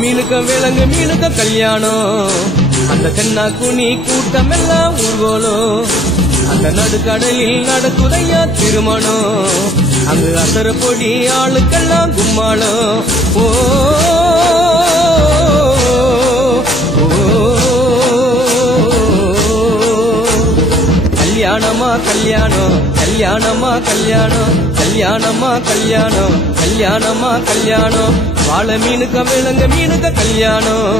மீனுக்க விலங்கு மீனுக்க கல்யாணம் அந்த தென்னா குனி கூட்டம் எல்லாம் ஊர்வலம் அந்த நடுக்கடலில் நடக்குதையா திருமணம் அங்கு அசர பொடி ஆளுக்கெல்லாம் கும்மாளம் ஓ கல்யாணமா கல்யாணம் கல்யாணமா கல்யாணம் கல்யாணமா கல்யாணம் கல்யாணமா கல்யாணம் வாழை மீனுக்க விலங்கு மீனுக்க கல்யாணம்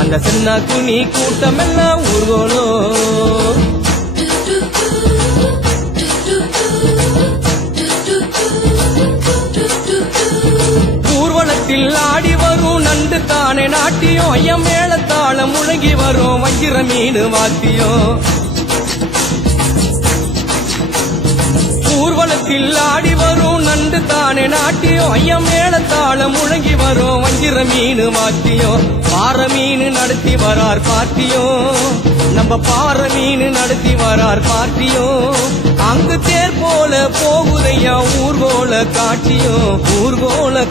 அந்த சின்ன குனி கூட்டம் எல்லாம் ஊர்வலம் ஊர்வலத்தில் ஆடி வரும் நண்டு தானே நாட்டியம் ஐயம் மேளத்தாளம் முழங்கி வரும் வஞ்சிர மீன் வாத்தியம் ஊர்வலத்தில் ஆடி வரும் நண்டு தானே நாட்டியம் ஐயம் மேளத்தாளம் முழங்கி வரும் வஞ்சிர மீன் வாத்தியம் பாறை மீன் நடத்தி வரார் பார்ட்டியும் நம்ம பாறை மீன் நடத்தி வரார் பார்ட்டியும் அங்கு தேர் போல போகுதையா ஊர்கோல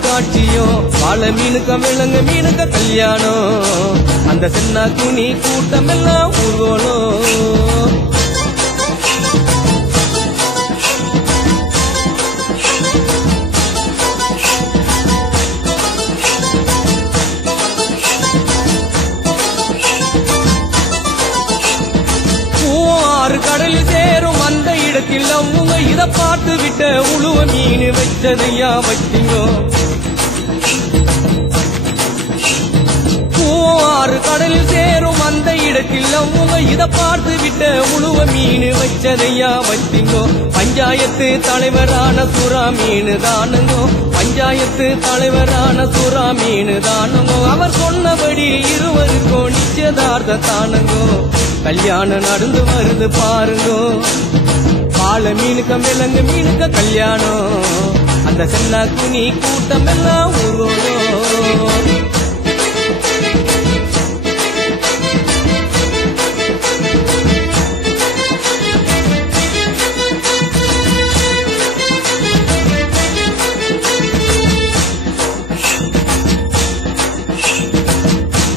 காட்சியும் வாழை மீனுக்க விலங்கு மீனுக்க கல்யாணம் அந்த சின்ன குனி கூட்டம் எல்லாம் ஊர்கோலம் கடலில் சேரும் அந்த இடத்தில் அவங்க இத பார்த்து விட்ட உழுவ மீன் வச்சதையா வச்சிங்கோ ஆறு கடலில் சேரும் அந்த இடத்தில் அவங்க இத பார்த்து விட்ட உழுவ மீன் வச்சதையா வச்சிங்கோ பஞ்சாயத்து தலைவரான சுறா மீன் தானுங்கோ பஞ்சாயத்து தலைவரான சுறா மீன் தானுங்கோ அவர் சொன்னபடி இருவருக்கும் நிச்சயதார்த்த தானுங்கோ கல்யாணம் நடந்து வருது பாருங்கோ வாழை மீனுக்க விலங்கு மீனுக்க கல்யாணம் அந்த சின்ன குனி கூட்டம் எல்லாம் ஊர்வலம்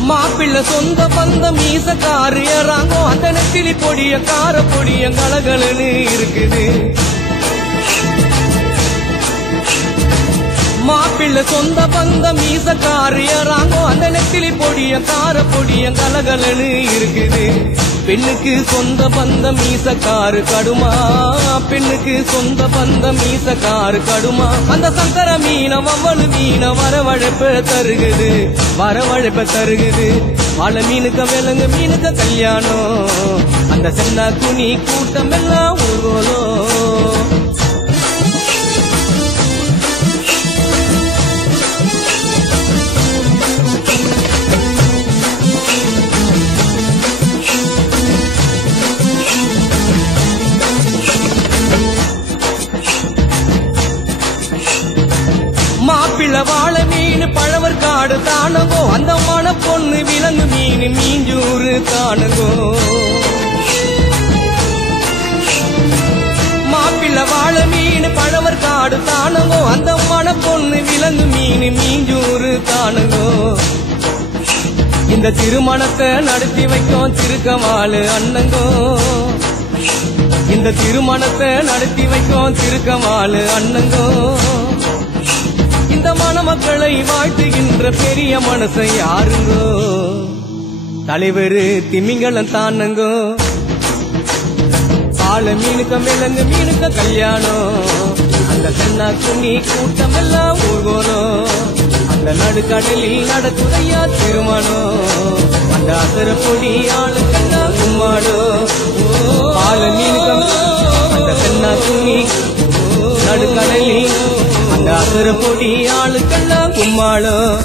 மாப்பிள்ளை சொந்த பந்தம் மீசக்காரு ஏறாங்கோ அந்த நெத்திலி பொடிய கார பொடிய கலகலன்னு இருக்குது மாப்பிள்ளை சொந்த பந்தம் மீசக்காரு ஏறாங்கோ அந்த நெத்திலி பொடிய கார பொடிய கலகலன்னு இருக்குது பெண்ணுக்கு சொந்த பந்தம் மீசக்காரு கடுமா பெண்ணுக்கு சொந்த பந்தம் மீசக்காரு கடுமா அந்த சங்கர மீன வவ்வளு மீன வரவழைப்ப தருகுது வாழை மீனுக்க விலங்கு மீனுக்க கல்யாணம் அந்த சின்ன குனி கூட்டம் எல்லாம் ஊர்வலம் மாப்பிள்ளை வாழை மீன் பழவர் காடு தானுங்கோ அந்த மன பொண்ணு விலங்கு மீன் மீஞ்சூறு தானுங்கோ மாப்பிள்ளை வாழை மீன் பழவர் காடு தானுங்கோ அந்த மன பொண்ணு விலங்கு மீன் மீஞ்சூறு தானுங்கோ இந்த திருமணத்தை நடத்தி வைக்கும் திருக்கமாலு அண்ணங்கோ இந்த திருமணத்தை நடத்தி வைக்கும் திருக்கமாலு அண்ணங்கோ இந்த மணமக்களை வாழ்த்துகின்ற பெரிய மனசை யாருங்கோ தலைவரு திமிங்கலம் தானுங்கோ வாழை மீனுக்க விலங்கு மீனுக்க கல்யாணம் அந்த சின்ன குனி கூட்டம் எல்லாம் ஊர்வலம் அந்த நடுக்கடலில் நடக்குதையா திருமணம் அந்த அசர பொடி ஆளுக்கெல்லாம் கும்மாடும் வாழை மீனுக்க அந்த சின்ன குனி நடுக்கடலில் அந்த அசர பொடி ஆளுக்கெல்லாம் கும்மாளம்